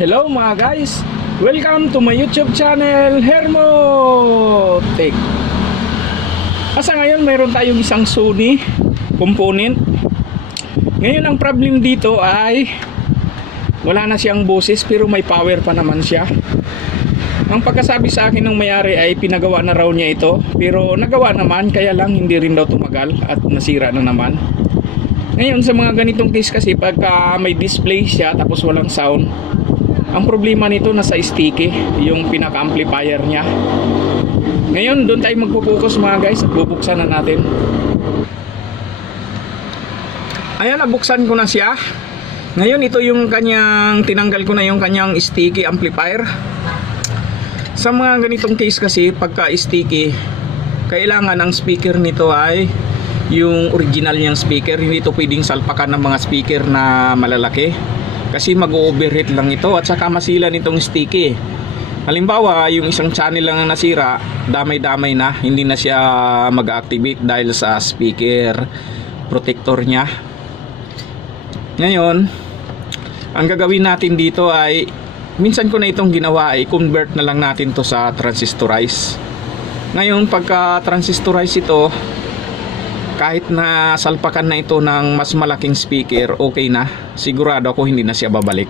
Hello mga guys! Welcome to my YouTube channel, Hermotech. Asa ngayon mayroon tayong isang Sony component. Ngayon ang problem dito ay wala na siyang boses pero may power pa naman siya. Ang pagkasabi sa akin ng may-ari ay pinagawa na raw niya ito, pero nagawa naman, kaya lang hindi rin daw tumagal at nasira na naman. Ngayon sa mga ganitong case kasi pagka may display siya tapos walang sound, ang problema nito nasa sticky, yung pinaka-amplifier niya. Ngayon doon tayo magpo-focus mga guys at bubuksan na natin. Ayan, nabuksan ko na siya. Ngayon ito yung kanyang, tinanggal ko na yung kanyang sticky amplifier. Sa mga ganitong case kasi pagka sticky, kailangan ang speaker nito ay yung original niyang speaker. Hindi ito pwedeng salpakan ng mga speaker na malalaki kasi mag-overheat lang ito at saka masila nitong sticky. Halimbawa yung isang channel lang ang nasira, damay-damay na, hindi na siya mag-activate dahil sa speaker protector niya. Ngayon ang gagawin natin dito ay, minsan ko na itong ginawa, ay convert na lang natin to sa transistorize. Ngayon pagka transistorize ito, kahit na salpakan na ito ng mas malaking speaker, okay na. Sigurado ako hindi na siya babalik.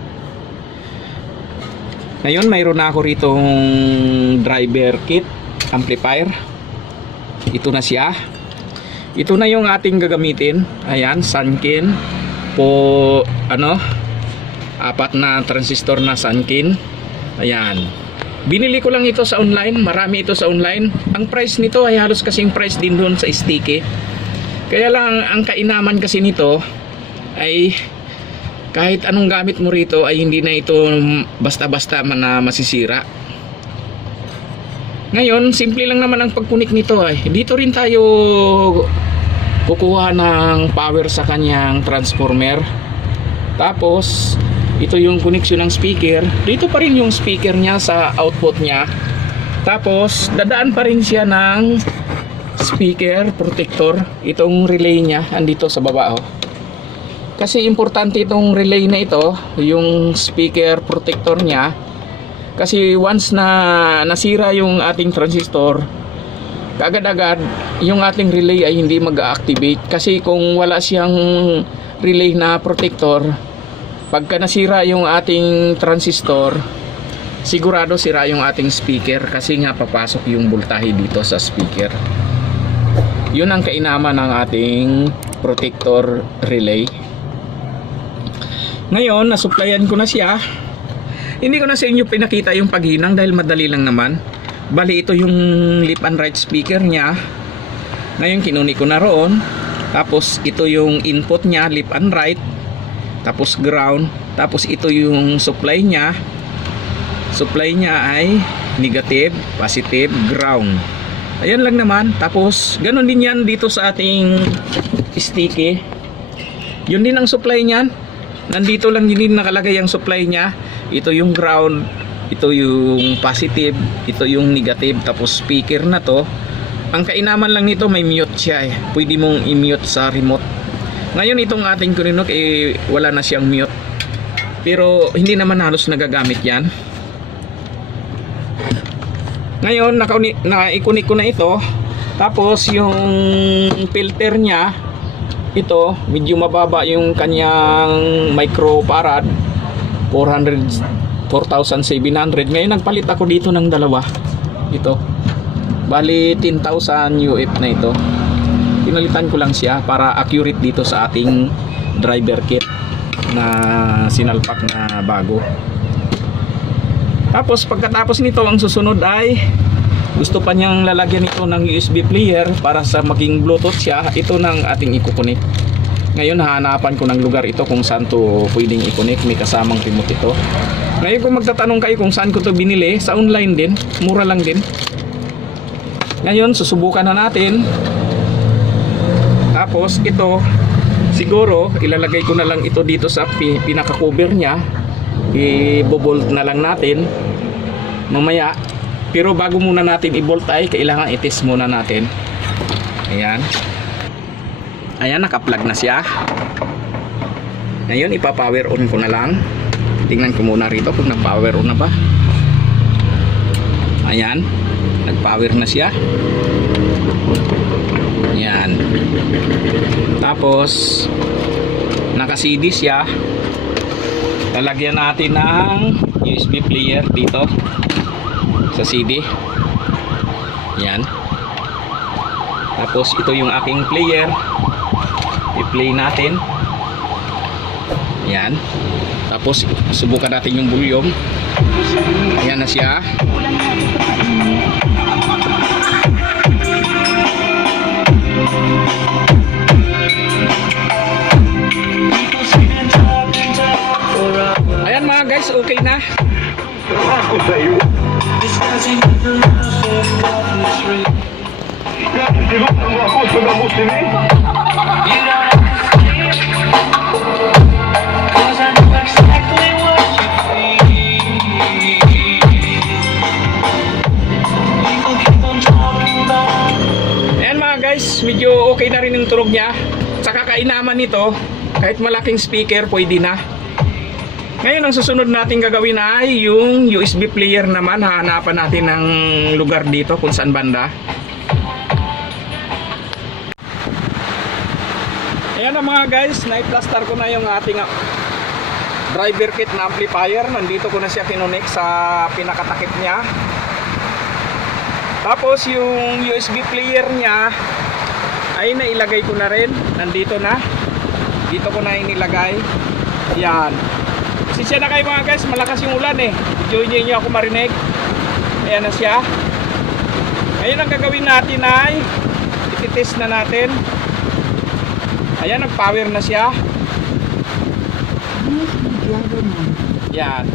Ngayon mayroon na ako ritong driver kit amplifier. Ito na siya. Ito na yung ating gagamitin. Ayan, Sanken po, apat na transistor na Sanken. Ayan, binili ko lang ito sa online. Marami ito sa online. Ang price nito ay halos kasing price din doon sa sticky. Kaya lang ang kainaman kasi nito ay kahit anong gamit mo rito ay hindi na ito basta-basta na masisira. Ngayon simple lang naman ang pagkunik nito ay. Dito rin tayo kukuha ng power sa kanyang transformer. Tapos ito yung connection ng speaker. Dito pa rin yung speaker niya sa output niya. Tapos dadaan pa rin siya ng speaker protector. Itong relay niya andito sa baba kasi importante itong relay na ito, yung speaker protector niya, kasi once na nasira yung ating transistor, agad-agad yung ating relay ay hindi mag-activate. Kasi kung wala siyang relay na protector, pagka nasira yung ating transistor, sigurado sira yung ating speaker kasi nga papasok yung voltahe dito sa speaker. Yun ang kainaman ng ating protector relay. Ngayon nasupplyan ko na siya. Hindi ko na sa inyo pinakita yung paghinang dahil madali lang naman. Bali ito yung left and right speaker niya. Ngayon kinuni ko na roon. Tapos ito yung input niya, left and right. Tapos ground. Tapos ito yung supply niya. Supply niya ay negative, positive, ground. Ayan lang naman. Tapos ganun din yan dito sa ating sticky. Yun din ang supply niyan. Nandito lang din nakalagay ang supply niya. Ito yung ground, ito yung positive, ito yung negative. Tapos speaker na to. Ang kainaman lang nito may mute siya eh. Pwede mong i-mute sa remote. Ngayon itong ating Kuninok eh, wala na siyang mute. Pero hindi naman halos nagagamit yan. Ngayon naikunik ko na ito. Tapos yung filter niya, ito medyo mababa yung kanyang microfarad, 4,700. Ngayon nagpalit ako dito ng dalawa. Ito bali 10,000 UF na ito. Pinalitan ko lang siya para accurate dito sa ating driver kit na sinalpak na bago. Tapos pagkatapos nito ang susunod ay gusto pa niyang lalagyan ito ng USB player para sa maging Bluetooth siya. Ito nang ating i-connect. Ngayon hahanapan ko ng lugar ito kung saan to pwedeng i-connect. May kasamang remote ito. Ngayon kung magtatanong kayo kung saan ko to binili, sa online din, mura lang din. Ngayon susubukan na natin. Tapos ito siguro ilalagay ko na lang ito dito sa pinaka-cover niya. I-bolt na lang natin mamaya. Pero bago muna natin i-bolt ay kailangan i-test muna natin. Ayan. Ayan, naka-plug na siya. Ngayon ipa-power on ko na lang. Titingnan ko muna rito kung nag-power on na ba. Ayan, nag-power na siya. Ayan. Tapos naka-CD siya. Lalagyan natin ng USB player dito sa CD. Ayan. Tapos ito yung aking player. I-play natin. Ayan. Tapos subukan natin yung volume. Ayan na siya. Ayan mga guys, okay na. Ako sa iyo. Tinutang mo ako sa gamutin eh. Ayan mga guys, medyo okay na rin yung tunog niya. Saka kainaman nito, kahit malaking speaker, pwede na. Ngayon ang susunod natin gagawin ay yung USB player naman. Hahanapan natin ng lugar dito kung saan banda. Ayan na mga guys, na-plaster ko na yung ating driver kit na amplifier. Nandito ko na siya kinunik sa pinakatakip niya. Tapos yung USB player niya ay nailagay ko na rin. Nandito na. Dito ko na inilagay. Yan. Sisya na kayo mga guys, malakas yung ulan eh. Hindi nyo ako marinig. Ayan na siya. Ngayon ang gagawin natin ay ititest na natin. Ayan, nag-power na siya. Yan.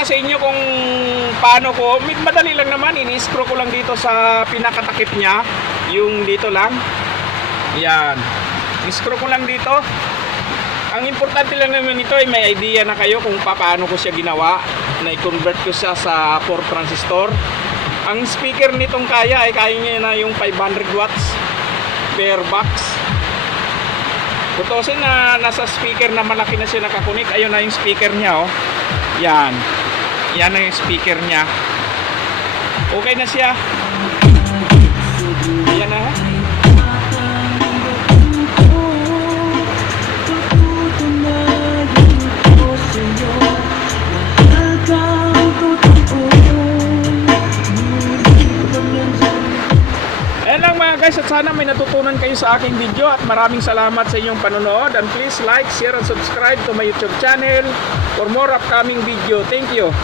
Sa inyo kung paano ko, madali lang naman, ini-screw ko lang dito sa pinakatakip niya, yung dito lang. Yan, i-screw ko lang dito. Ang importante lang naman ito ay may idea na kayo kung paano ko siya ginawa, na i-convert ko siya sa 4 transistor. Ang speaker nitong kaya ay kaya niya na yung 500 watts per box. Putosin na nasa speaker na malaki na siya nakakunik. Ayun na yung speaker niya, oh. Yan. Yan na yung speaker niya. Okay na siya. Yan na. Ayan lang mga guys, at sana may natutunan kayo sa aking video, at maraming salamat sa inyong panonood, and please like, share, and subscribe to my YouTube channel for more upcoming video. Thank you.